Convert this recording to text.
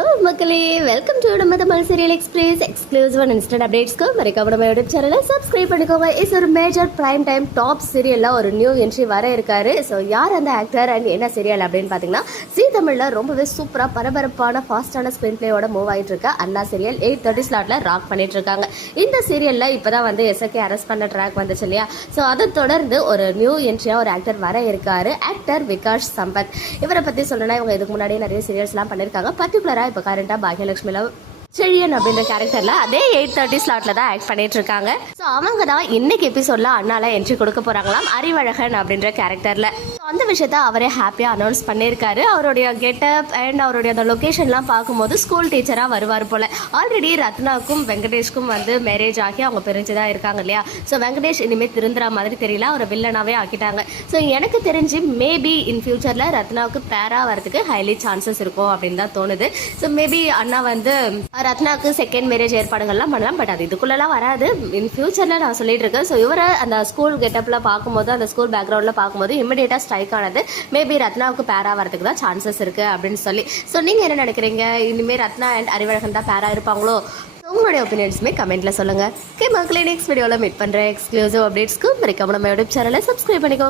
Hello மக்களே. Welcome to நம்ம Tamil serial express exclusive and instant அப்டேட்ஸ்க்கு மறக்காம நம்ம யூடியூப் சேனலை சப்ஸ்கிரைப் பண்ணிக்கோங்க. இஸ் ஒரு மேஜர் பிரைம் டைம் டாப் சீரியலில் ஒரு நியூ என்ட்ரி வர இருக்காரு. ஸோ யார் அந்த ஆக்டர் அண்ட் என்ன சீரியல் அப்படின்னு பார்த்தீங்கன்னா ஜி தமிழில் ரொம்பவே சூப்பராக பரபரப்பான ஃபாஸ்டான ஸ்க்ரீன் பிளேயோட மூவ் ஆகிட்டு இருக்க. அண்ணா சீரியல் எயிட் தேர்ட்டி ஸ்லாட்டில் ராக் பண்ணிட்டு இருக்காங்க. இந்த சீரியலில் இப்போ தான் வந்து எஸ்எஸ்கே அரெஸ்ட் பண்ண ட்ராக் வந்துச்சு இல்லையா? ஸோ அதை தொடர்ந்து ஒரு நியூ என்ட்ரியாக ஒரு ஆக்டர் வர இருக்காரு. ஆக்டர் விகாஷ் சம்பத். இவரை பற்றி சொல்லணும்னா இவங்க இதுக்கு முன்னாடியே நிறைய சீரியல்ஸ்லாம் பண்ணியிருக்காங்க பர்டிகுலராக இப்போ கரண்ட்டாக பாக்யலட்சுமியில் செழியன் அப்படின்ற கேரக்டர்ல அதே எயிட் தேர்ட்டி ஸ்லாட்ல தான் ஆக்ட் பண்ணிட்டு இருக்காங்க. ஸோ அவங்க தான் இன்னைக்கு எபிசோட்ல அண்ணால என்ட்ரி கொடுக்க போறாங்களாம் அறிவழகன் அப்படின்ற கேரக்டர்ல ஸோ அந்த விஷயத்த அவரே ஹாப்பியா அனௌன்ஸ் பண்ணியிருக்காரு. அவருடைய கெட்டப் அண்ட் அவருடைய அந்த லொகேஷன்லாம் பார்க்கும்போது ஸ்கூல் டீச்சரா வருவார் போல. ஆல்ரெடி ரத்னாவுக்கும் வெங்கடேஷ்க்கும் வந்து மேரேஜ் ஆகி அவங்க பிரிஞ்சுதான் இருக்காங்க இல்லையா? ஸோ வெங்கடேஷ் இனிமேல் திருந்துற மாதிரி தெரியல அவரை வில்லனாவே ஆக்கிட்டாங்க. ஸோ எனக்கு தெரிஞ்சு மேபி இன் ஃபியூச்சர்ல ரத்னாவுக்கு பேரா வரதுக்கு ஹைலி சான்சஸ் இருக்கும் அப்படின்னு தான் தோணுது. ஸோ மேபி அண்ணா வந்து ரத்னாவுக்கு செகண்ட் மேரேஜ் ஏற்பாடுகள்லாம் பண்ணலாம். பட் அது இதுக்குள்ளெல்லாம் வராது. இன் ஃபியூச்சரில் நான் சொல்லிட்டு இருக்கேன் ஸோ இவரை அந்த ஸ்கூல் கெட்டப்பில் பார்க்கும்போது அந்த ஸ்கூல் பேக்ரவுண்டில் பார்க்கும்போது இமிடியேட்டாக ஸ்ட்ரைக் ஆனது மேபி ரத்னாவுக்கு பேரா வரதுக்கு தான் சான்சஸ் இருக்குது அப்படின்னு சொல்லி. ஸோ நீங்கள் என்ன நினைக்கிறீங்க? இனிமேல் ரத்னா அண்ட் அறிவழகன் தான் பேரா இருப்பாங்களோ உங்களுடைய ஒப்பீனியன்ஸுமே கமெண்ட்டில் சொல்லுங்கள் ஓகே மக்களே நெக்ஸ்ட் வீடியோவில் மீட் பண்ணுறேன் எக்ஸ்க்ளூசிவ் அப்டேட்ஸ்க்கு மறக்காம நம்ம யூடியூப் சேனலை சப்ஸ்கிரைப் பண்ணிக்கோ